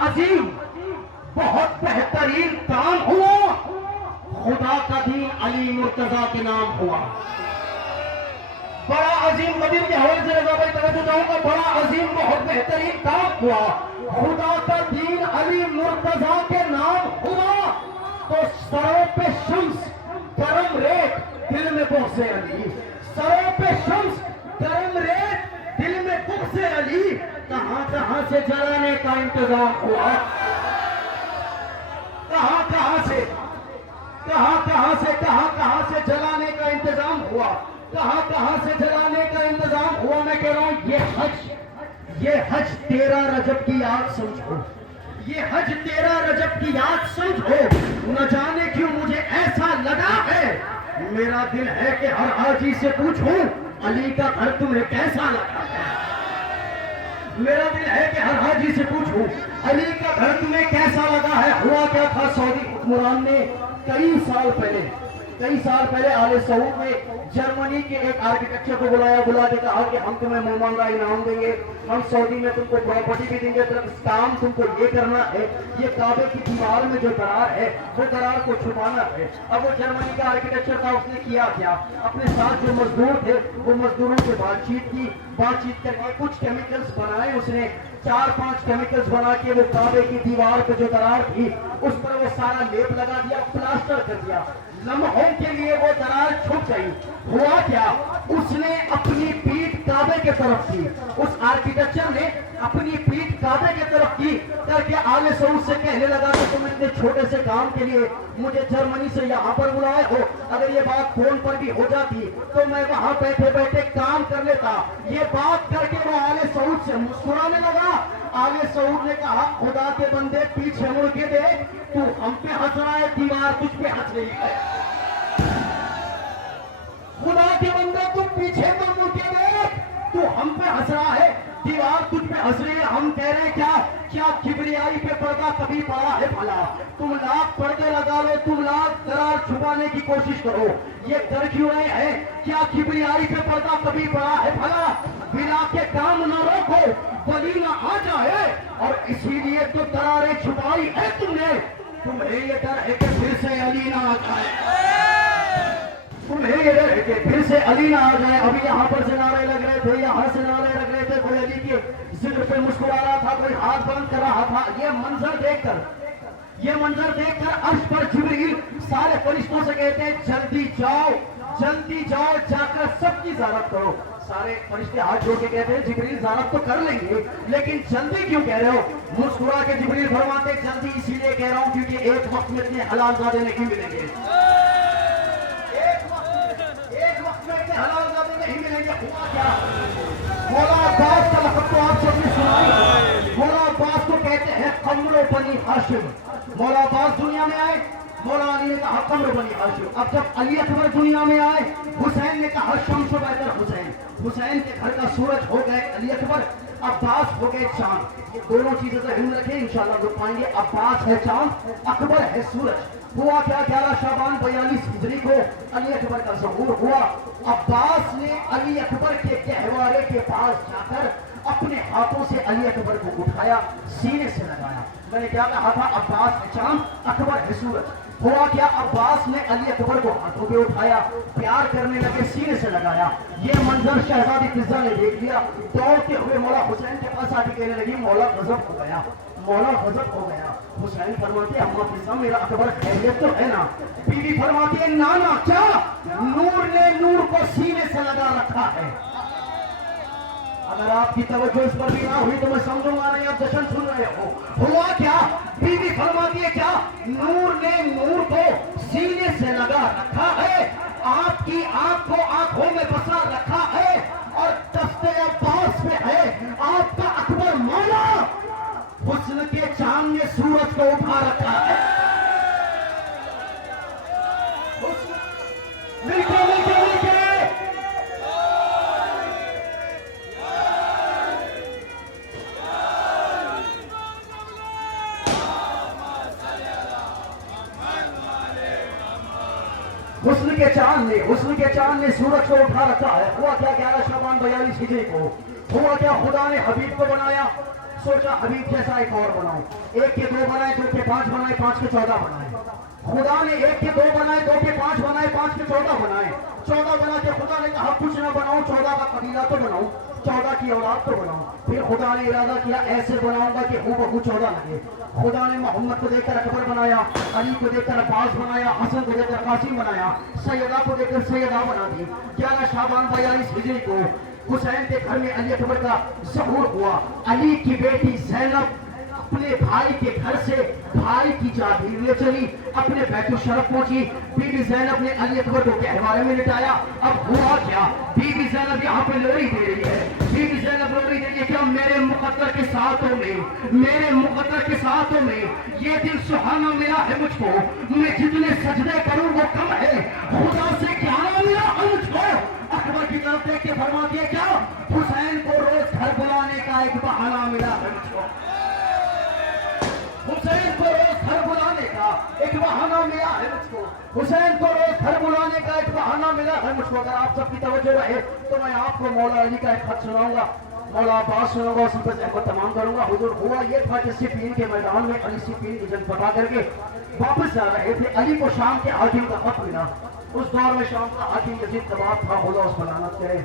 عظیم بہت بہترین کام ہوا، خدا کا دین علی مرتضیٰ کے نام ہوا۔ بڑا عظیم، مدیر کے حوالے سے رضا بھائی توجہ چاہوں گا، بڑا عظیم بہت بہترین کام ہوا، خدا کا دین علی مرتضیٰ کے نام ہوا، تو سروں پہ شمس گرم ریت دل میں بغض علی، سروں پہ شمس گرم ریت دل میں بغض علی، کہاں کہاں سے جلانے کا انتظام ہوا، کہاں کہاں سے جلانے کا انتظام ہوا، کہاں کہاں سے جلانے کا انتظام ہوا۔ میں کہہ رہا ہوں یہ حج 13 رجب کی یاد سمجھو، یہ حج 13 رجب کی یاد سمجھو۔ نہ جانے کیوں مجھے ایسا لگا ہے، میرا دل ہے کہ ہر حاجی سے پوچھوں علی کا گھر تمہیں کیسا لگا ہے، میرا دل ہے کہ ہر حاجی سے پوچھوں علی کا گھر تمہیں کیسا لگا ہے۔ ہوا کیا تھا، سعودی حکمران نے کئی سال پہلے آل سعود میں جرمنی کے ایک آرکیٹیکچر کو بلا کے کہا کہ ہم تمہیں مہمانگا انعام دیں گے، ہم سعودی میں تم کو پراپرٹی بھی دیں گے، کام تم کو یہ کرنا ہے، یہ کعبے کی دیوار میں جو درار ہے وہ درار کو چھپانا ہے۔ اب وہ جرمنی کا آرکیٹیکچر تھا، اس نے کیا کیا، اپنے ساتھ جو مزدور تھے وہ مزدوروں سے بات چیت کر کے کچھ کیمیکلز بنائے، اس نے 4-5 کیمیکلز بنا کے وہ کعبے کی دیوار پہ جو درار تھی اس پر وہ سارا لیپ لگا دیا، پلاسٹر کر دیا، لمحوں کے لیے وہ درار چھپ گئی۔ ہوا کیا، اس نے اپنی پیٹھ کعبے کے طرف کی، اس آرکیٹیکچر نے اپنی پیٹھ کعبے کے طرف کی کر کے آل سعود سے کہنے لگا کہ تم اتنے چھوٹے سے کام کے لیے مجھے جرمنی سے یہاں پر بلائے ہو، اگر یہ بات فون پر بھی ہو جاتی تو میں وہاں بیٹھے بیٹھے کام کر لیتا۔ یہ بات کر کے وہ آل سعود سے مسکرانے لگا۔ آل سعود نے کہا خدا کے بندے پیچھے مڑ کے دیکھ، تو ہم پہ ہنس رہا ہے، دیوار تجھ پہ ہنس رہی ہے، خدا کے بندے تم پیچھے تو مڑ کے دیکھ، تو ہم پہ ہنس رہا ہے، دیوار تجھ پہ ہنس رہی ہے۔ ہم کہہ رہے ہیں کیا کبریائی پہ پردہ کبھی پڑا ہے بھلا، تم لاکھ پردے لگا لو، تم لاکھ درار چھپانے کی کوشش کرو، یہ ڈر کیوں رہے ہیں، کیا کبریائی پہ پردہ کبھی پڑا ہے بھلا، بلا کے کام نہ روکو ولی نہ آ جائے، اور اسی لیے تو دراریں چھپائی ہے تم نے، تمہیں یہ ڈر ہے کہ پھر سے علی نہ آ جائے، تمہیں یہ ڈر ہے کہ پھر سے علی نہ آ جائے۔ ابھی یہاں پر سے نعرے لگ رہے تھے، یہاں سے نعرے لگ رہے تھے، کوئی علی کے ذکر پہ مسکرا رہا تھا، کوئی ہاتھ بند کر رہا تھا۔ یہ منظر دیکھ کر عرش پر جبریل سارے فرشتوں سے کہتے ہیں جلدی جاؤ جا کر سب کی زیارت کرو۔ سارے فرشتے ہاتھ جوڑ کے کہتے ہیں جبریل زیارت تو کر لیں گے لیکن جلدی کیوں کہہ رہے ہو؟ مسکرا کے جبریل فرماتے جلدی اسی لیے کہہ رہا ہوں کیونکہ ایک وقت میں اتنے حلال زادے نہیں ملیں گے، ایک وقت میں اتنے حلال زادے نہیں ملیں گے۔ ہوا کیا، مولا عباس کا لقب تو آپ سب نے سنا ہی، مولا عباس کو کہتے ہیں قمر بنی ہاشم۔ مولا عباس دنیا میں آئے، مولا علی نے کہا قمر بنی ہاشم۔ اب جب علی اکبر دنیا میں آئے، حسین نے کہا شمس و بہتر حسین، حسین کے گھر کا سورج ہو گئے علی اکبر، عباس ہو گئے چاند۔ یہ دونوں چیزیں ذہن میں رکھیں انشاءاللہ جو پائیں گے، عباس ہے چاند، اکبر ہے سورج۔ ہوا کیا، 11 شعبان 42 ہجری کو علی اکبر کا ظہور ہوا۔ عباس نے علی اکبر کے گہوارے کے پاس جا کر اپنے ہاتھوں سے علی اکبر کو اٹھایا، سینے سے لگایا۔ میں نے کیا کہا تھا، عباس ہے چاند، اکبر ہے سورج۔ ہوا کیا، عباس نے علی اکبر کو ہاتھوں پہ اٹھایا، پیار کرنے لگے، سینے سے لگایا۔ یہ منظر شہزادی فضہ نے دیکھ لیا، دوڑتے ہوئے مولا حسین کے پاس آ کے کہنے لگی مولا غضب ہو گیا، مولا غضب ہو گیا۔ حسین فرماتے ہیں اما فضہ میرا اکبر خیریت تو ہے نا؟ بیوی فرماتی ہے نانا کیا، نور نے نور کو سینے سے لگا رکھا ہے۔ اگر آپ کی توجہ اس پر بھی نہ ہوئی تو میں سمجھوں گا نہیں آپ جشن سن رہے ہو۔ ہوا کیا، بیوی فرماتی ہے کیا، نور نے نور کو سینے سے لگا رکھا ہے، آپ کی آنکھ کو آنکھوں میں بسا رکھا ہے، اور دست عباس پہ ہے آپ کا اکبر مولا، حسن کے چاند نے سورج کو اٹھا رکھا ہے۔ ملکے حسن کے چاند نے سورج کو اٹھا رکھا ہے۔ ہوا کیا، 11 شعبان 42 ہجری کو ہوا کیا، خدا نے حبیب کو بنایا، सोचा हबीब जैसा एक और बनाओ, एक के दो बनाए, दो के पांच बनाए, पांच के 14 बनाए। खुदा ने एक के दो बनाए, दो के पांच बनाए, पांच के 14 बनाए। 14 बना के खुदा ने कहा कुछ ना बनाओ, 14 का कबीला तो बनाओ, 14 की औलाद तो बनाओ। फिर खुदा ने इरादा किया ऐसे बनाऊंगा कि हूबहू 14 लगे। खुदा ने मोहम्मद को देखकर अकबर बनाया, अली को देखकर अब्बास बनाया, हसन को देखकर कासिम बनाया, सैयदा को देखकर सैयदा बना दी। 11 शाबान 42 हिजरी को हुसैन के घर में अली अकबर का ज़हूर हुआ। अली की बेटी ज़ैनब अपने भाई के घर से भाई की जागीर ले चली, अपने बैतुल शरफ पहुंची। बीबी ज़ैनब ने अली अकबर को गहवारे में लिटाया। अब हुआ क्या, बीबी ज़ैनब यहाँ पे लोरी दे रही है। बीबी ज़ैनब लोरी दे रही है क्या, मेरे मुकद्दर के साथों में, मेरे मुकद्दर के साथों में ये दिन सुहाना मिला है मुझको, मैं जितने सजदे करूं वो कम है, खुदा से क्या ना मिला है मुझको। अकबर की तरफ देख के फरमाती है क्या, हुसैन को रोज घर बुलाने का एक बहाना मिला है मुझको, हुसैन को रोज घर बुलाने का एक बहाना मिला है मुझको, हुसैन को रोज घर बुलाने का एक बहाना मिला है मुझको। अगर आप सबकी तवज्जो रहे तो मैं आपको मौला अली का एक खत सुनाऊंगा, मौला अब्बास सुनाऊंगा, उसी पर अहमद तमाम करूंगा। हुजूर हुआ ये था कि सिफीन के मैदान में अली सिफीन की जंग फतह करके वापस जा रहे थे। अली को शाम के हाकिम का खत मिला। उस दौर में शाम का हाकिम यजीद कबाब था, खुदा उस पर लानत करे।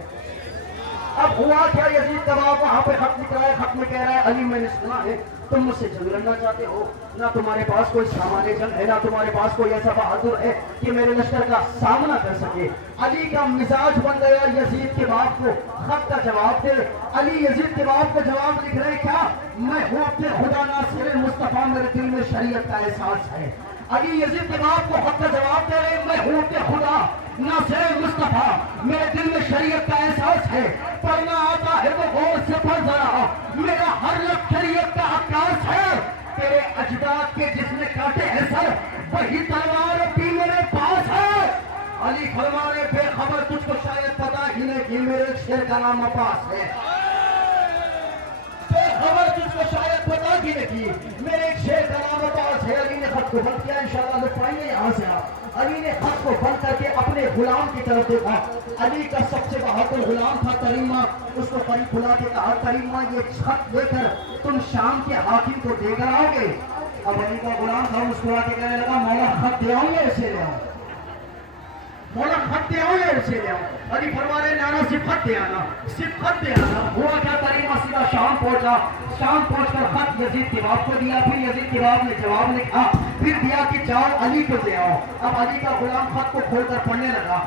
अब हुआ क्या, यजीद कबाब वहां पे खत लिख रहा है, खत में कह रहा है अली मैंने सुना है तुम मुझसे जंग लड़ना चाहते हो, ना तुम्हारे पास कोई सामान जंग है, ना तुम्हारे पास कोई ऐसा बहादुर है कि मेरे लश्कर का सामना कर सके। अली का मिजाज बन गया यजीद के बाप को खत का जवाब दे। अली यजीद के बाप को जवाब लिख रहे क्या, मैं हूँ अपने खुदा नासिर मुस्तफा, मेरे दिल में शरीयत का एहसास है। अली यजीद के बाप को खत का जवाब दे रहे, मैं हूँ अपने खुदा नासिर मुस्तफा, मेरे दिल में शरीयत का एहसास है। पढ़ना आता है तो गौर से पढ़ जरा, मेरा हर लफ्ज़ शरीयत का आकाश है। तेरे अजदाद के जिसने काटे हैं सर, वही तलवार भी मेरे पास है। अली फरमाने बेखबर तुझको शायद पता ही नहीं कि मेरे शेर का नाम अब्बास है, बेखबर तुझको शायद पता ही नहीं मेरे एक शेर का नाम अब्बास है। अली ने खत को बंद किया, इंशाअल्लाह लोग पाएंगे यहाँ से आप। अली ने खत को बंद करके अपने गुलाम की तरफ देखा। अली का सबसे बहादुर गुलाम था करीमा, उसको करीब बुला के कहा करीमा ये खत लेकर तुम शाम के हाकिम को देकर आओगे। अब अली का गुलाम था, मुस्कुरा के कहने लगा मौला खत दे आओ या इसे ले आओ, मौला खत दे आओ या इसे ले आओ। अली फरमा रहे नाना सिर्फ खत दे आना, सिर्फ खत दे आना। हुआ क्या, करीमा सीधा शाम पहुंचा। शाम पहुंचकर खत यजीद के बाप को दिया, फिर यजीद के बाप ने जवाब लिखा, फिर दिया कि जाओ अली को ले आओ। अब अली का गुलाम खत को खोलकर पढ़ने लगा।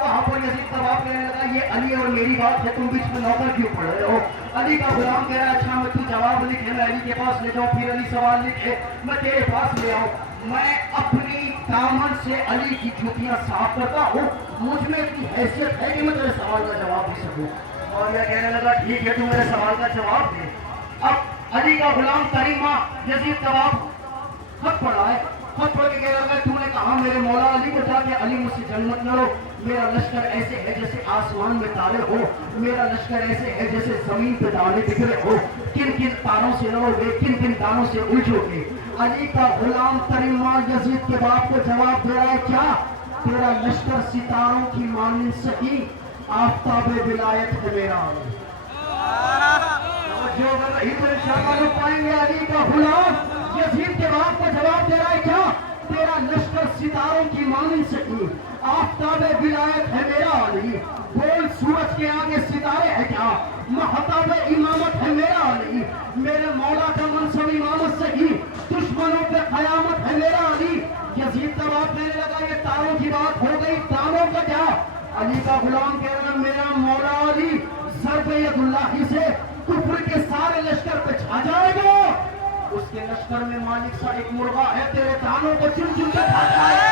वहां पर यजीद का बाप कहने लगा ये अली और मेरी बात है, तुम बीच में नौकर क्यों पढ़ रहे हो। अली का गुलाम कह रहा है अच्छा मैं तू जवाब लिखे, मैं अली के पास ले जाऊं, फिर अली सवाल लिखे मैं तेरे पास ले आऊं। मैं अपनी दामन से अली की जूतियां साफ करता हूँ, मुझ में इतनी हैसियत है कि मैं तेरे सवाल का जवाब दे सकूं। और यह कहने लगा ठीक है तू मेरे सवाल का जवाब दे। अब अली का गुलाम करीमा यजीद का बाप खत पढ़ा है, खत पढ़ के कह रहा है तूने कहा मेरे मौला अली को जाके अली मुझसे जंग मत लड़ो, मेरा लश्कर ऐसे है जैसे आसमान में तारे हो, मेरा लश्कर ऐसे है जैसे जमीन पे दाने बिखरे हो, किन किन तारों से लड़ोगे, किन किन तारों से उलझोगे। अली का गुलाम करीमा यजीद के बाप को जवाब दे रहा है क्या, तेरा लश्कर सितारों की मानिंद सही, आफ्ताबे विलायत है मेरा। जो वही तो इंशाअल्लाह लोग पाएंगे। अली का गुलाम यजीद के बाप को जवाब दे रहा है क्या, तेरा लश्कर सितारों की मानिंद सही, आफ्ताबे विलायत है मेरा अली। बोल सूरज के आगे सितारे है क्या, महताब इमामत है मेरा अली। मेरे मौला का मनसब इमामत सही, दुश्मनों पे कयामत है मेरा अली। यजीद का बाप कहने लगा ये तारों की बात हो गई, तारों का क्या। अली का गुलाम कह रहा मेरा मौला अली ज़र्ब-ए-यदुल्लाही से कुफ्र के सारे लश्कर पे छा जाएगा, उसके लश्कर में मालिक सा एक मुर्गा है, तेरे दानों को चुन चुन के खा जाएगा।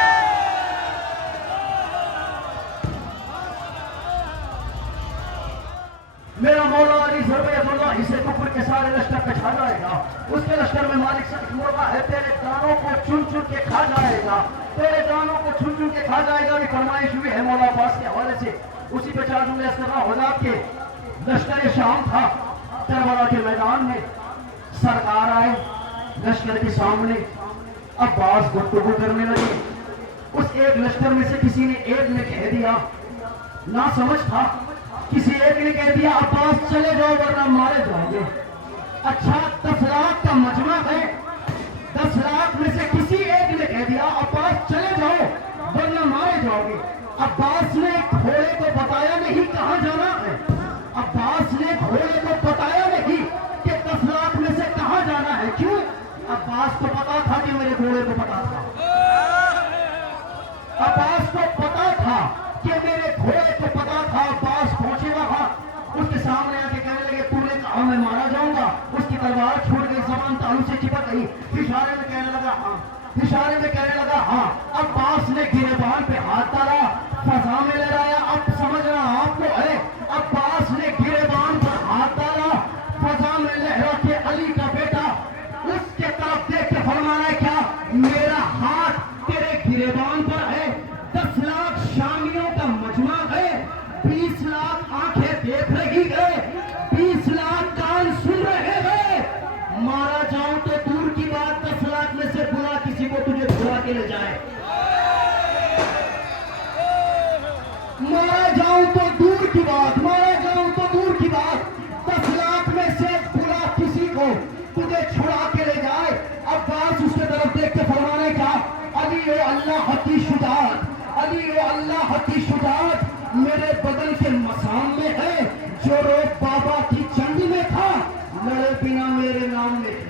मेरा मौला अली ज़र्ब-ए-यदुल्लाही से कुफ्र के सारे लश्कर पे छा जाएगा, उसके लश्कर में मालिक सा एक मुर्गा है, तेरे दानों को चुन चुन के खा जाएगा, तेरे दानों को चुन चुन के खा जाएगा। भी फरमाइश हुई है मौला अब्बास के हवाले से, उसी पे चार जुमले हुज़ात के लश्कर शाम था, करबला के मैदान में सरकार आए लश्कर के सामने, अब्बास गुफ्तगू करने लगे। उस एक लश्कर में से किसी ने एक ने कह दिया, ना समझ था, किसी एक ने कह दिया अब्बास चले जाओ वरना मारे जाओगे। अच्छा 10 लाख का मजमा है, 10 लाख में से किसी एक ने कह दिया अब्बास चले जाओ वरना मारे जाओगे। अब्बास ने घोड़े को बताया नहीं कहां जाना है, अब्बास ने घोड़े को बताया नहीं कि 10 लाख में से कहां जाना है। क्यों? अब्बास को पता था कि मेरे घोड़े को पता था, अब्बास को पता था कि मेरे घोड़े को पता था। अब्बास पहुंचे वहां, उसके सामने आके कहने लगे तूने कहा मैं मारा जाऊंगा। उसकी तलवार छूट गई, जबान तालू से चिपक गई, इशारे में कहने लगा हाँ, इशारे में कहने लगा हाँ। अब्बास ने गिरेबान पे हाथ डाला, फजा में लहराया। अब समझना आपको है, अब्बास ने गिरेबान पर हाथ डाला, फजा में लहरा के अली का बेटा उसके तरफ देख के फरमाना क्या, मेरा हाथ तेरे गिरेबान पर है। 10 लाख शामियों का मजमा है, 20 लाख आंखें देख रही है, 20 लाख कान सुन रहे हैं। मारा जाऊं तो दूर की बात, 10 लाख में से बुला किसी को तुझे बुला के ले जाए। मारा जाऊं तो दूर की बात, मारा जाऊं तो दूर की बात, 10 लाख में से बुला किसी को तुझे छुड़ा के ले जाए। अब्बास उसके तरफ देख के फरमाने का, अली ओ अल्लाह की शुजात, अली ओ अल्लाह की शुजात मेरे बदन के मसाम में है, जो रोग बाबा की जंग में था लड़े बिना मेरे नाम में है।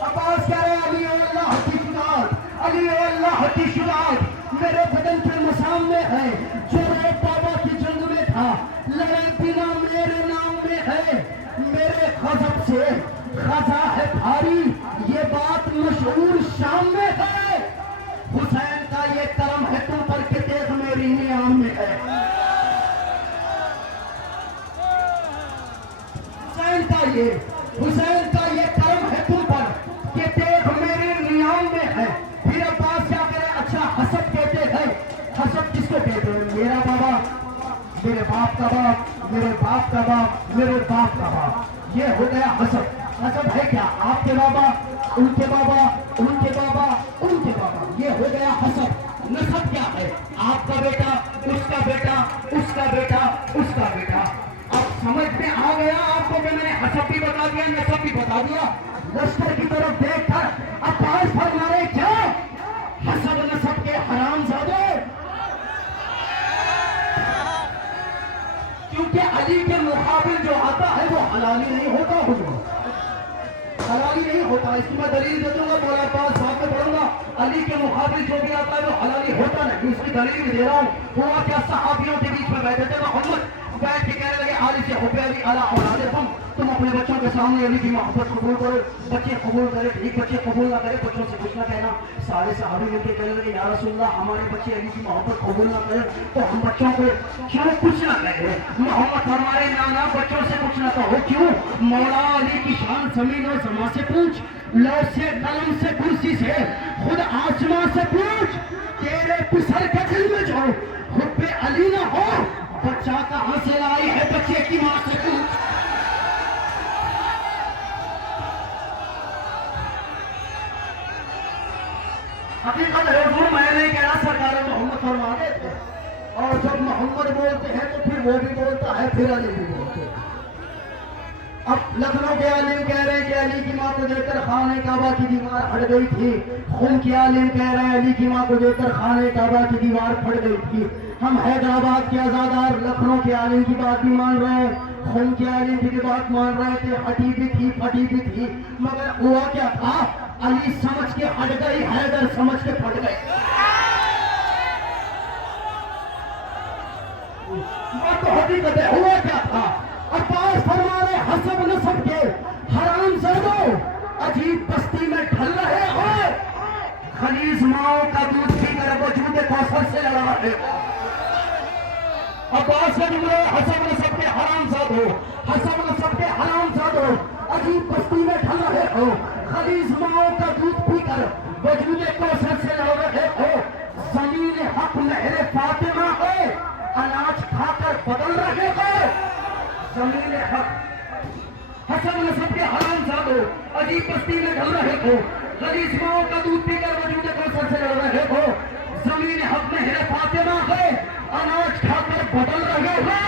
अब्बास कह रहे अली ओ अल्लाह की शुजात, अली ओ अल्लाह की शुजात मेरे बदन के मसाम में है, जो रोग बाबा की जंग में था लड़े बिना मेरे नाम में है। मेरे गजब से खजा है भारी, ये बात मशहूर शाम में है। हुसैन का ये करम है तुम पर के तेज मेरी नियाम में है। हुसैन का ये करम है तुम पर के तेज मेरी नियाम में है। फिर अब्बास क्या करे, अच्छा हसब कहते हैं, हसब किसको कहते हैं? मेरा बाबा, मेरे बाप का बाप, मेरे बाप का बाप, मेरे बाप का बाप, ये हो गया हसब। हसब है क्या? आपके बाबा, उनके बाबा, उनके बाबा, उनके बाबा, ये हो गया हसब। नसब क्या है? आपका बेटा, उसका बेटा, उसका बेटा, उसका बेटा। अब समझ में आ गया आपको कि मैंने हसब भी बता दिया, नसब भी बता दिया। लश्कर की तरफ देखकर अब्बास फरमाए क्या, हसब नसब के हरामजादे, क्योंकि अली के मुकाबिल जो आता है वो हलाली नहीं होता, हुजूर हलाली नहीं होता। इसकी मैं दलील दे दूंगा, मौला अब्बास साहब में पढ़ूंगा, अली के मुकाबिल जो भी आता है वो हलाली होता नहीं। उसकी दलील भी दे रहा हूँ। हुआ क्या, सहाबियों के बीच में बैठे थे, मोहम्मद बैठ के कहने लगे आली से हुब्बे अली अला औलादे तुम अपने बच्चों के सामने अली की मोहब्बत कबूल करो, बच्चे कबूल करे ठीक, बच्चे कबूल ना करे बच्चों से कुछ ना कहना। सारे सहाबी मिलकर कहने लगे या रसूलल्लाह हमारे बच्चे अली की मोहब्बत कबूल ना करे तो हम बच्चों को क्यों कुछ ना कहे। मोहम्मद फरमाए ना बच्चों से कुछ ना कहो। क्यों? मौला अली की शान जमीन और समा से पूछ, लौ से कलम से कुर्सी से खुद आसमां से पूछ, तेरे पिसर के दिल में जो हुब्बे अली ना हो बच्चा कहां से लाई है, बच्चे की मां से पूछ। हकीकत है हुजूर, मैं नहीं कह रहा, सरकार मोहम्मद फरमा रहे थे। और जब मोहम्मद बोलते हैं तो फिर वो भी बोलता है, फिर अली भी बोलते हैं। अब लखनऊ के आलिम कह रहे हैं कि अली की मां को देखकर खाने काबा की दीवार हट गई थी। खून के आलिम कह रहे हैं अली की मां को देखकर खाने काबा की दीवार फट गई थी। हम हैदराबाद के आजादार लखनऊ के आलिम की बात भी मान रहे हैं, खून के आलिम की बात मान रहे थे, हटी भी थी फटी भी थी, मगर हुआ क्या था, अली समझ के हट गई, हैदर समझ के फट गए। तो हकीकत है हुआ क्या था। अब्बास फरमा रहे हसब नसब के हरामजादों अजीब बस्ती में ढल रहे हो, खलीज माओ का दूध पीकर वजूद कौसर से लड़ा रहे हो। अब्बास का जुमला हसब नसब के हरामजादों, हसब नसब के हरामजादों अजीब बस्ती में ढल रहे हो, खलीज माओ का दूध पीकर वजूद कौसर से लड़ रहे हो। जमीन हक नहरे फातिमा है, अनाज खाकर बदल रहे हो। जमीन हक हसब नसब के हरामजादों अजीब बस्ती में ढल रहे हो, खलीज माओ का दूध पीकर वजूद कौसर से लड़ रहे हो। जमीन हक नहरे फातिमा है, अनाज खाकर बदल रहे हो।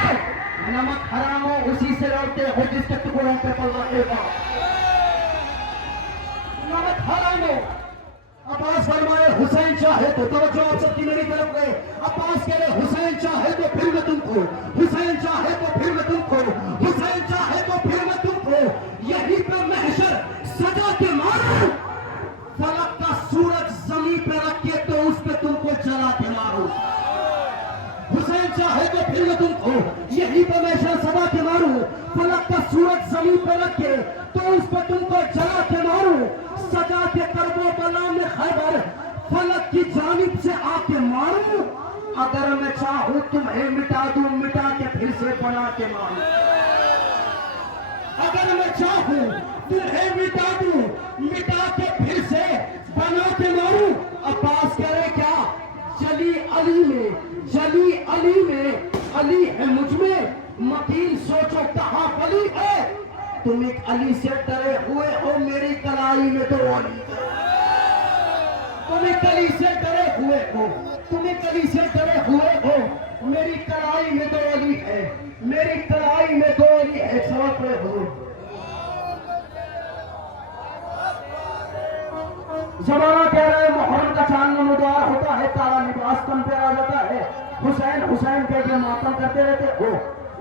नमक हराम हो उसी से लौटते हो जिसके टुकड़ों पे पल्ला टेका। नमक हराम हो। अब्बास फरमाए हुसैन चाहे तो तवज्जो आप सबकी मेरी तरफ गए। अब्बास कह रहे हुसैन चाहे तो फिर मैं तुमको, हुसैन चाहे तो फिर मैं तुमको, हुसैन चाहे तो फिर मैं तुमको यहीं पे महशर सजा के मारूं। फलक का सूरज जमीन पे रख के तो उस पे तुमको जला के मारूं। हुसैन चाहे तो फिर मैं तुमको यहीं पे महशर सजा के मारूं। फलक का सूरज जमीन पे रख के तो उस पे तुमको जला के मारूं। सजा के करबला में खैबर फलक की जानिब से आके मारूं। अगर मैं चाहूं तुम्हें मिटा दूं, मिटा के फिर से बना के मारूं। अगर मैं चाहूं तुम्हें मिटा दूं, मिटा के फिर से बना के मारूं। अब्बास कह रहे क्या जली अली में, जली अली में अली है मुझ में, मकीन सोचो कहां वली है। तुम एक अली से डरे हुए हो, मेरी कलाई में तो अली है। तुम एक अली से डरे हुए हो, तुम एक अली से डरे हुए हो, मेरी कलाई में तो अली है, मेरी कलाई में तो अली है। समझ रहे हो? जमाना कह रहे मुहर्रम का चांद नमूदार होता है, काला लिबास कम पे आ जाता है। हुसैन हुसैन कह के मातम करते रहते हो।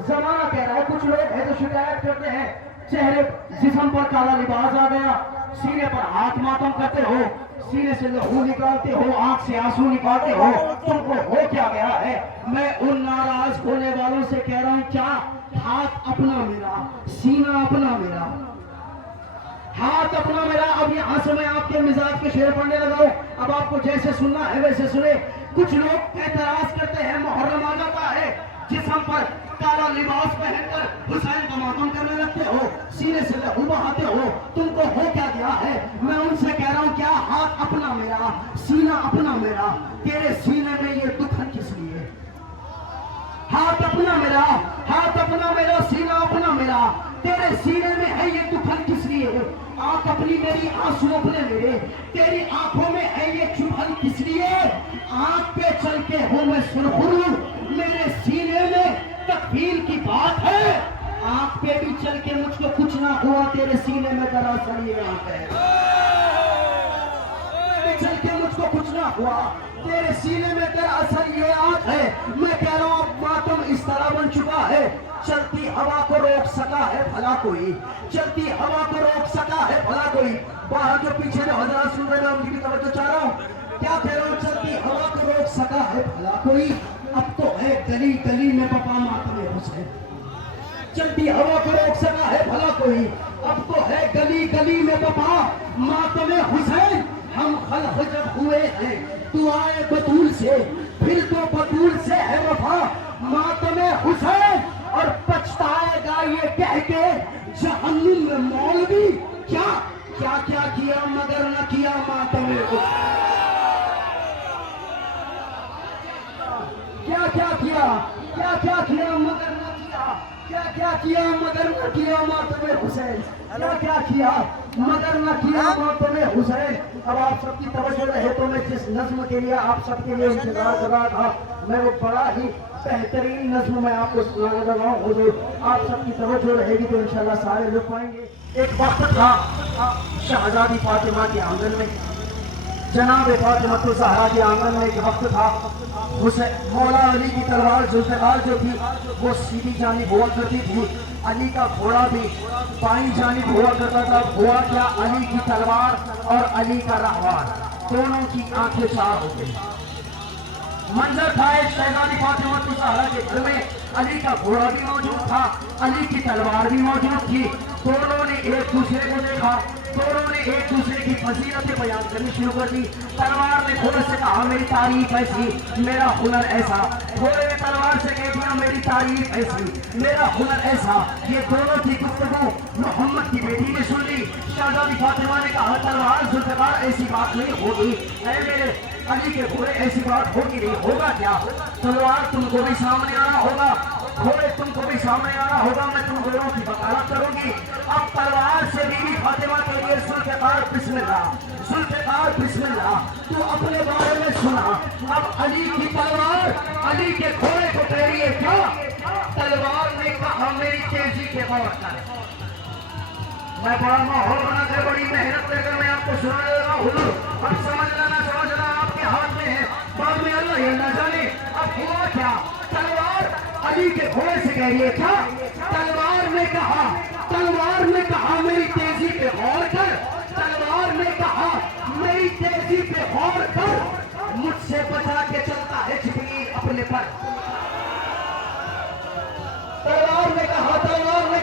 जमाना कह रहा है कुछ लोग है जो शिकायत करते हैं चेहरे जिस्म पर काला लिबास आ गया, सीने पर हाथ मातम करते हो, सीने से लहू निकालते हो, आंख से आंसू निकालते हो, तुमको हो क्या गया है? मैं उन नाराज होने वालों से कह रहा हूं क्या हाथ अपना मेरा, सीना अपना मेरा, हाथ अपना मेरा। अब यहां से मैं आपके मिजाज के शेर पढ़ने लगा हूं, अब आपको जैसे सुनना है वैसे सुने। कुछ लोग एतराज करते हैं मुहर्रम आ जाता है, जिस्म पर काला लिबास पहनकर हुसैन का मातम करने लगते हो, सीने से लहू बहाते हो, तुमको हो क्या गया है? मैं उनसे कह रहा हूं क्या हाथ अपना मेरा, सीना अपना मेरा, तेरे सीने में ये दुखन किस लिए? हाथ अपना मेरा, हाथ अपना मेरा, सीना अपना मेरा, तेरे सीने में है ये दुखन किस लिए? आंख अपनी मेरी, आंसू अपने मेरे, तेरी आंखों में है ये चुभन किस लिए? आंख पे चल के हूं मैं सुरखरू, मेरे सीने में तकबीर की बात है। आंख पे भी चल के मुझको कुछ ना हुआ, तेरे सीने में दरअसल ये आंख है। चल के मुझको कुछ ना हुआ, तेरे सीने में दरअसल ये आंख है। मैं कह रहा हूं मातम इस तरह बन चुका है, चलती हवा को रोक सका है भला कोई, चलती हवा को रोक सका है भला कोई। बाहर जो पीछे जो हजरात सुन रहे हैं उनकी भी तवज्जो चाह रहा हूं, क्या कह रहा हूं? चलती हवा को रोक सका है भला कोई, अब तो है गली गली में बपा मातम हुसैन। चलती हवा को रोक सका है भला कोई, अब तो है गली गली में बपा मातम हुसैन। हम खल्क जब हुए हैं दुआए बतूल से, फिर तो बतूल से है वफा मातम हुसैन। और पछताएगा ये कह के जहन्नुम में मौलवी, क्या क्या क्या किया मगर न किया मातम हुसैन। क्या क्या किया, क्या क्या किया मगर न किया, क्या क्या किया मगर न किया मातम हुसैन, क्या क्या किया मगर न किया मातम हुसैन। अब आप सबकी तवज्जो रहे तो मैं जिस नज्म के लिए आप सबके लिए इंतजार कर रहा था, मैं वो बड़ा ही बेहतरीन नज्म मैं आपको सुनाने लगा हूँ। हुजूर आप सबकी तवज्जो रहेगी तो इंशाल्लाह सारे लोग पाएंगे। एक वक्त था शहजादी फातिमा के आंगन में, जनाब फातिमा ज़हरा के आंगन में एक वक्त था, मौला अली की तलवार जुल्फ़िकार जो थी वो सीधी जानिब हुआ करती थी, अली का घोड़ा भी बाईं जानिब हुआ करता था। हुआ क्या, अली की तलवार और अली का रहवार दोनों की आंखें चार हो गई। मंजर था एक शहजादी फातिमा ज़हरा के घर में, अली का घोड़ा भी मौजूद था, अली की तलवार भी मौजूद थी। दोनों ने एक दूसरे को देखा, दोनों ने एक दूसरे की फजीलतें बयान करनी शुरू कर दी। तलवार ने घोड़े से कहा मेरी तारीफ ऐसी, मेरा हुनर ऐसा। घोड़े ने तलवार से कह दिया मेरी तारीफ ऐसी, मेरा हुनर ऐसा। ये दोनों की गुफ्तगू मोहम्मद की बेटी ने सुन ली। शहजादी फातिमा ने कहा तलवार जुल्फ़िकार ऐसी बात नहीं होगी, ऐ मेरे अली के घोड़े ऐसी बात होगी नहीं, होगा क्या? तलवार तुमको भी सामने आना होगा, घोड़े तुमको भी सामने आना होगा, मैं तुम दोनों की वकालत करूंगी। अब तलवार से बीवी फातिमा के लिए जुल्फ़िकार बिस्मिल्लाह, ذوالفقار بسم اللہ تو اپنے بارے میں سنا. اب علی کی تلوار علی کے گھوڑے کو کہہ رہی ہے کیا؟ تلوار نے کہا میری تیزی کے غور کر. میں بڑا ماحول بنا کر بڑی محنت لے کر میں آپ کو سنانے لگا ہوں. اب سمجھنا نہ سمجھنا آپ کے ہاتھ میں ہے. بعد میں اللہ یہ نہ جانے. اب ہوا کیا؟ تلوار علی کے گھوڑے سے کہہ رہی ہے کیا؟ تلوار نے کہا میری تیزی پہ غور کر. تلوار نے کہا میری تیزی پہ غور کر. مجھ سے بچا کے چلتا ہے جبریل اپنے پر. تلوار نے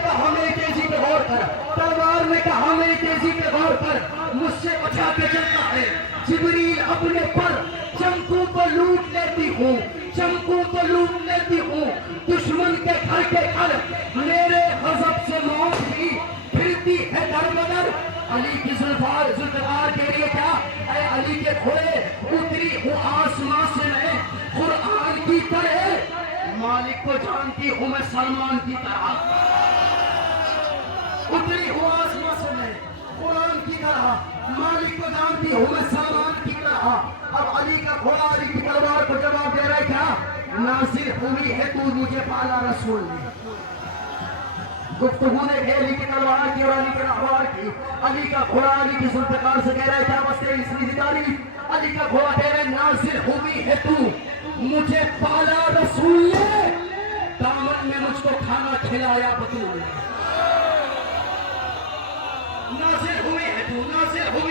کہا میری تیزی پہ غور کر. تلوار نے کہا میری تیزی پہ غور کر. مجھ سے بچا کے چلتا ہے جبریل اپنے پر. چمکوں کو لوٹ لیتی ہوں, چمکوں کو لوٹ لیتی ہوں. دشمن کے گھر کے گھر میرے غضب سے موت بھی پھرتی ہے در بدر. علی کی ذوالفقار کے لیے کیا؟ اے علی کے گھوڑے اتری ہوں آسمان سے میں قرآن کی طرح. مالک کو جانتی ہوں میں سلمان کی طرح. اتری ہوں آسمان سے میں قرآن کی طرح. مالک کو جانتی ہوں میں سلمان کی طرح. اب علی کا گھوڑا علی کی تلوار کو جواب دے رہا ہے کیا؟ ناصر ہوئی ہے تو مجھے پالا رسول نے. گفتگو نے علی کی تلوار کی اور علی کے رہوار کی. علی کا گھوڑا علی کی ذوالفقار سے کہہ رہا ہے کیا بس تیری سیدھی تعریف. علی کا گھوڑا کہہ رہا ہے ناصر ہوئی ہے تو مجھے پالا رسول نے. دامن میں مجھ کو کھانا کھلایا بطول نے. ناصر ہوئی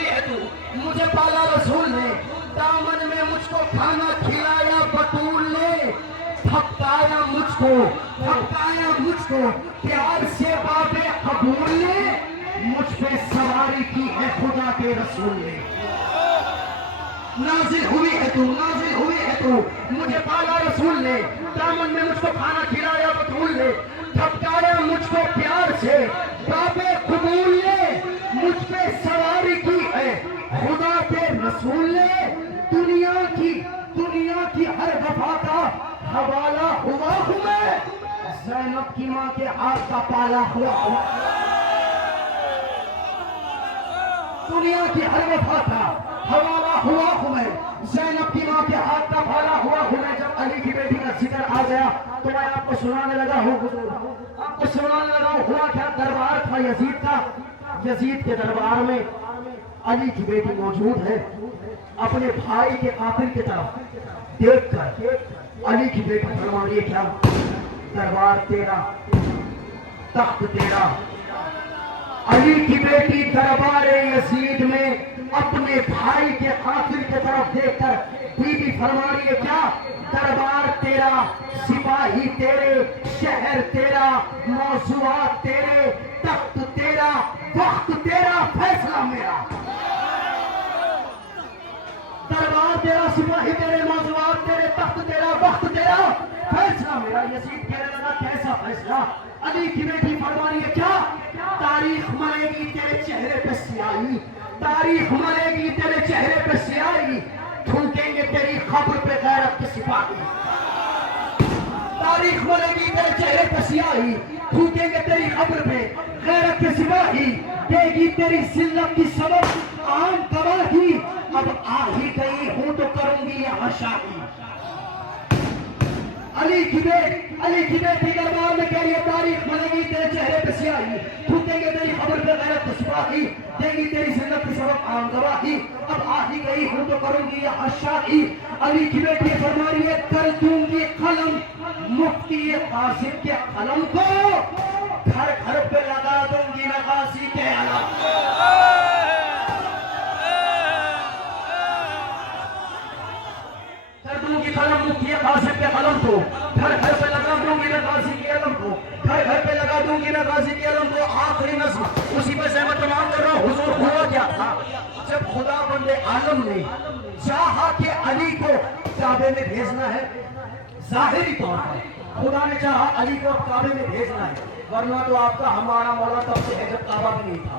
ہے تو مجھے پالا رسول نے. دامن میں مجھ کو کھانا کھلایا بطول نے. تھپکایا مجھ کو پیار سے باب قبول نے. مجھ پہ سواری کی ہے خدا کے رسول نے. نازل ہوئی ہے تو مجھے پالا رسول نے. دامن میں مجھ کو کھانا کھلایا بطول نے. تھپکایا مجھ کو پیار سے باب قبول نے. مجھ پہ سواری کی ہے خدا کے رسول نے. دنیا کی ہر وفا کا حوالہ ہوا ہوں میں. زینب کی ماں کے ہاتھ کا پالا ہوا ہوں. دنیا کی ہر وفا کا حوالہ ہوا ہوں میں. زینب کی ماں کے ہاتھ کا پالا ہوا ہوں میں. جب علی کی بیٹی کا ذکر آ گیا تو میں آپ کو سنانے لگا ہوں. ہوا کیا؟ دربار تھا یزید کا. یزید کے دربار میں علی کی بیٹی موجود ہے. اپنے بھائی کے قاتل کی طرف دیکھ کر علی کی بیٹی فرما رہی ہے کیا؟ دربار تیرا, تخت تیرا. علی کی بیٹی دربار یزید میں اپنے بھائی کے قاتل کی طرف دیکھ کر بی بی فرما رہی ہے کیا؟ دربار تیرا, سپاہی تیرے, شہر تیرا, موضوعات تیرے, تخت تیرا, وقت تیرا, فیصلہ میرا. دربار تیرا, سپاہی تیرے, موضوعات تیرے, تخت تیرا, وقت تیرا, فیصلہ میرا. یزید کہنے لگا کیسا فیصلہ؟ علی کی بیٹی فرما رہی ہے کیا؟ تاریخ مرے گی تیرے چہرے پہ سیاہی. تاریخ مرے گی تیرے چہرے پہ سیاہی. تھوکیں گے تیری قبر پہ غیرت کے سپاہی. تاریخ مرے گی تیرے چہرے پہ سیاہی. تھوکیں گے تیری قبر پہ غیرت کے سپاہی. دے گی تیری ذلت کی سبب عام گواہی. اب آ ہی گئی ہوں تو کروں گی یہاں شاہی. علی کی بیٹی دربار میں کہہ رہی ہے تاریخ بنے گی تیرے چہرے پہ سیاہی. تھوکیں گے تیری خبر پہ غیرت کی سپاہی. دے گی تیری ذلت کی سبب عام گواہی. اب آ ہی گئی ہوں تو کروں گی یہاں شاہی. علی کی بیٹی فرما رہی ہے کر دوں گی قلم مفتی قاسم کے قلم کو. گھر گھر پہ لگا دوں گی میں غازی کے علم. قلم مفتی قاسم کے قلم کو. گھر گھر پہ لگا دوں گی میں غازی کے علم کو. گھر گھر پہ لگا دوں گی میں غازی کے علم کو. آخری نظم اسی پہ سے میں تمام کر رہا ہوں. حضور ہوا کیا تھا جب خدا بندے عالم نے چاہا کہ علی کو کعبے میں بھیجنا ہے. ظاہری طور پر خدا نے چاہا علی کو کعبے میں بھیجنا ہے, ورنہ تو آپ کا ہمارا مولا تب سے ہے جب کعبہ بھی نہیں تھا.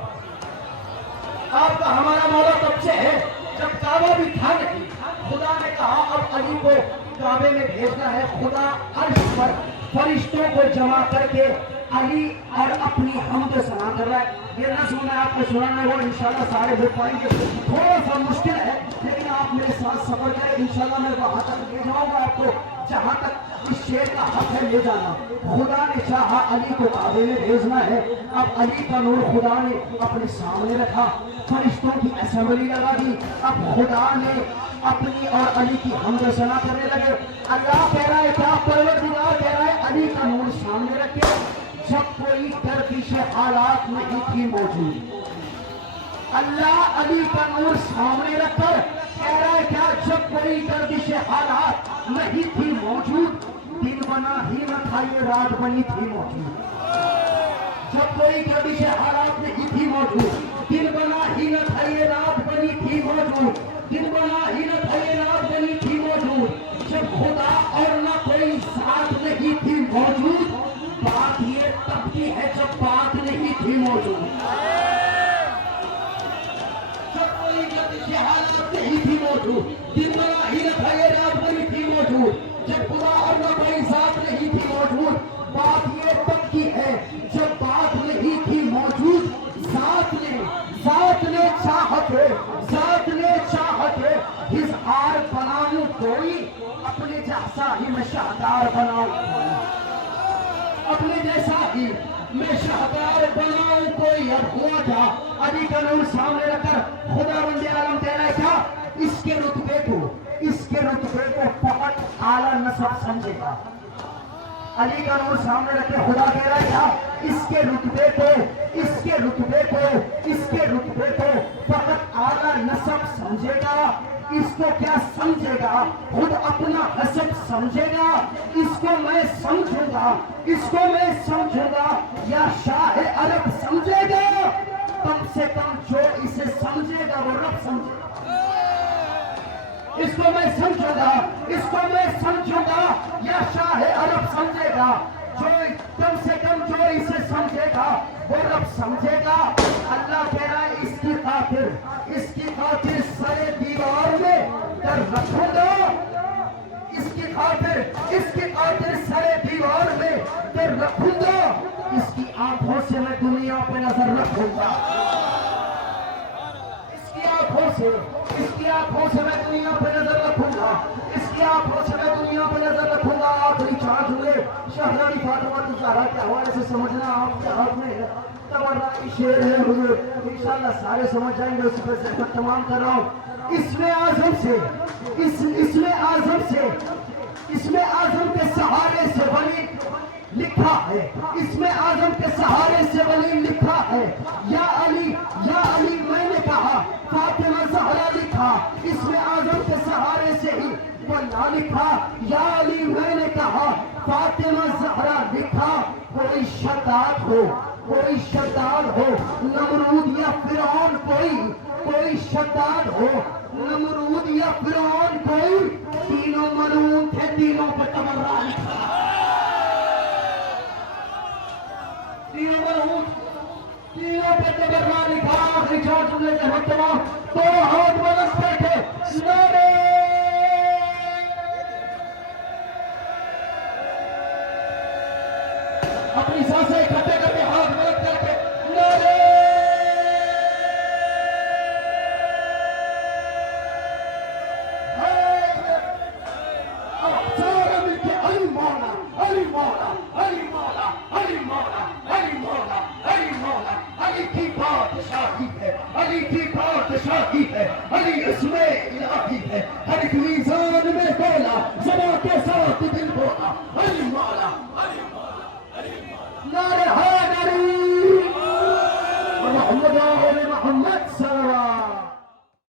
آپ کا ہمارا مولا تب سے ہے جب کعبہ بھی تھا نہیں. خدا نے کہا اب علی کو کعبے میں بھیجنا ہے. خدا عرش پر فرشتوں کو جمع کر کے علی اور اپنی حمد و ثنا کر رہا ہے. یہ نظم میں آپ کو سنانا وہ انشاءاللہ سارے ہو پائیں گے. تھوڑا سا مشکل ہے لیکن آپ میرے ساتھ سفر کریں. انشاءاللہ میں وہاں تک لے جاؤں گا آپ کو جہاں تک اس شعر کا حق ہے لے جانا. خدا نے چاہا علی کو کعبے میں بھیجنا ہے. اب علی کا نور خدا نے اپنے سامنے رکھا, فرشتوں کی اسمبلی لگا دی. اب خدا نے اپنی اور علی کی حمد و ثنا کرنے لگے. اللہ کہہ رہا ہے کیا, پروردگار کہہ رہا ہے علی کا نور سامنے رکھے جب کوئی گردش حالات نہیں تھی موجود. اللہ علی کا نور سامنے رکھ کر کہہ رہا ہے کیا, جب کوئی گردش حالات نہیں تھی موجود, دن بنا ہی نہ تھا یہ رات بنی تھی موجود. جب کوئی گردش حالات نہیں تھی موجود, دن بنا ہی نہ تھا یہ رات بنی تھی موجود. دن بنا ہی نہ تھا یہ رات بنی تھی موجود. جب خدا اور نہ کوئی ذات نہیں تھی موجود, بات یہ تب کی ہے جب بات نہیں تھی موجود. جب کوئی گردش حالات نہیں تھی موجود, دن بنا ہی نہ تھا یہ رات بنی تھی موجود. جب خدا اور نہ کوئی ذات نہیں تھی موجود, بات یہ تب کی ہے جب بات نہیں تھی موجود. ذات نے چاہت اظہار بناؤں کوئی, اپنے جیسا ہی میں شہدار بناؤں. اپنے جیسا ہی میں شہدار بناؤں کوئی. اب ہوا کیا, علی کا نور سامنے رکھ کر خدا بندے عالم کہہ رہا ہے کیا, اس کے رتبے کو بہت اعلیٰ نسب سمجھے گا. علی کا نور سامنے رکھے خدا کہہ رہا ہے کیا, اس کے رتبے کو فقط اعلیٰ نسب سمجھے گا. اس کو کیا سمجھے گا, خود اپنا حسب سمجھے گا. اس کو میں سمجھوں گا یا شاہ عرب سمجھے گا. کم سے کم جو اسے سمجھے گا وہ رب سمجھے گا. اس کو میں سمجھوں گا یا شاہ عرب سمجھے گا. جو کم سے کم جو اسے سمجھے گا وہ رب سمجھے گا. اللہ کہہ رہا ہے اس کی خاطر سرے دیوار میں کر رکھوں گا. اس کی خاطر سرے دیوار میں کر رکھوں گا. اس کی آنکھوں سے میں دنیا پہ نظر رکھوں گا. اس کی آنکھوں سے میں دنیا پہ نظر رکھوں گا. آخری چار جملے شہزادی فاطمہ الزہرا کے حوالے سے سمجھنا آپ کے ہاتھ میں ہے. تبرکی شعر ہے حضور, انشاءاللہ سارے سمجھ جائیں گے. اس پر زحمت تمام کر رہا ہوں. اسم اعظم کے سہارے سے ولی لکھا ہے. اسم اعظم کے سہارے سے ولی لکھا ہے. یا علی میں نے کہا فاطمہ زہرا لکھا. اسم اعظم کے سہارے سے ہی نہ لکھا. یا علی میں نے کہا فاطمہ زہرا لکھا. کوئی شداد ہو نمرود یا فرعون, کوئی شداد ہو نمرود یا فرعون, کوئی تینوں ملعون تھے, تینوں پہ تبرہ لکھا. تینوں پہ تبرہ لکھا. آخری چار جملے سے ہم تمام تو ہاتھ بلند کر کے نعرے اپنی سانسیں اکٹھے کر کے ہاتھ بلند کر کے نعرے سارے مل کے علی مولا, علی مولا, علی مولا, علی مولا, علی مولا, علی مولا. علی کی بادشاہی ہے, علی کی بادشاہی ہے, علی اسم الہی ہے. ہر ایک میزان میں بولا زبان کے ساتھ